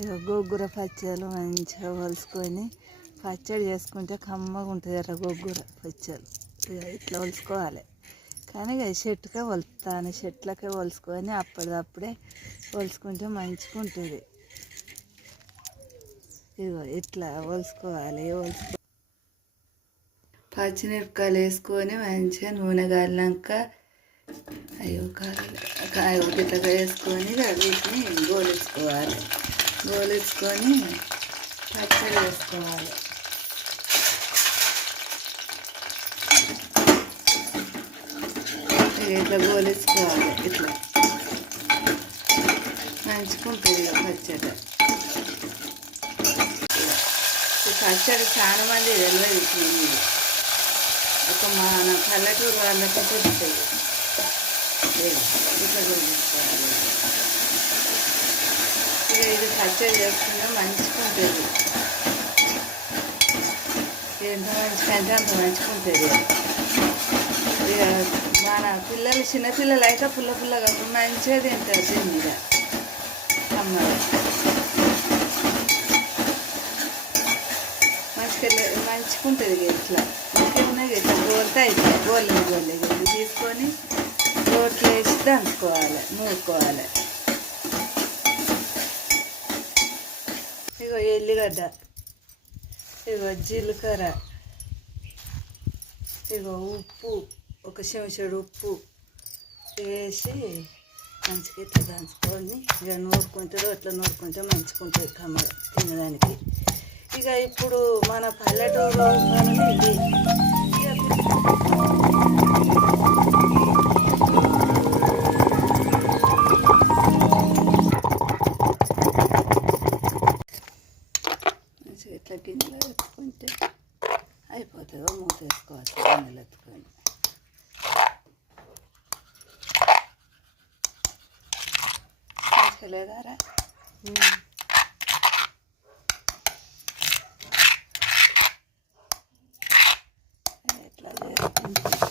ఇక గోంగూర పచ్చళ్ళు మంచిగా వలుసుకొని పచ్చడి చేసుకుంటే కమ్మగా ఉంటుంది ఎర్ర గోంగూర పచ్చళ్ళు. ఇక ఇట్లా వలుసుకోవాలి. కానీ ఇక చెట్టుకే వలుస్తాను, చెట్లకే వలుసుకొని అప్పటిదప్పుడే వలుసుకుంటే మంచిగా ఉంటుంది. ఇగో ఇట్లా వలుసుకోవాలి. పచ్చిమిరపకాయలు వేసుకొని మంచిగా నూనె కాలినాక ఇట్లా వేసుకొని వీటిని గోలించుకోవాలి. గోలించుకొని పచ్చడి వేసుకోవాలి. ఇట్లా గోలించుకోవాలి. ఇట్లా మంచిగా ఉంటుంది పచ్చడి. పచ్చడి చాలా మంది తెలియదు. ఒక మన పల్లెటూరు వాళ్ళకి తెలుస్తుంది. ఇట్లా గోలించుకోవాలి. ఇక ఇది పచ్చడి చేసుకుంటే మంచిగా ఉంటుంది. ఎంత మంచిగా అంటే అంత మంచిగా ఉంటుంది. ఇక మన పిల్లలు చిన్నపిల్లలు అయితే పుల్లగా మంచిగా తింటారు. దీని మీద అమ్మాయి మంచిగా ఉంటుంది. ఇట్లా మంచిగా ఇట్లా గోలితే అయిపోయి గోళ్ళని తీసుకొని రోట్లో వేసి దంచుకోవాలి, నూరుకోవాలి. ఇగో ఎల్లిగడ్డ, ఇగో జీలకర్ర, ఇగో ఉప్పు, ఒక చెంచాడు ఉప్పు వేసి మంచిగా ఇట్లా దంచుకొని ఇక నూరుకుంటే రోట్లో నూరుకుంటే మంచిగా ఉంటుంది కమ్మగా తినడానికి. ఇక ఇప్పుడు మన పల్లెటూరు ఇది మంచిగా ఇట్లా గిన్నెలో ఎత్తుకుంటే అయిపోతుంది. మూత వేసుకోవాలి. గిన్నెలు ఎత్తుకొని మంచిగా లేదారా? ఎట్లా చేసుకుంటే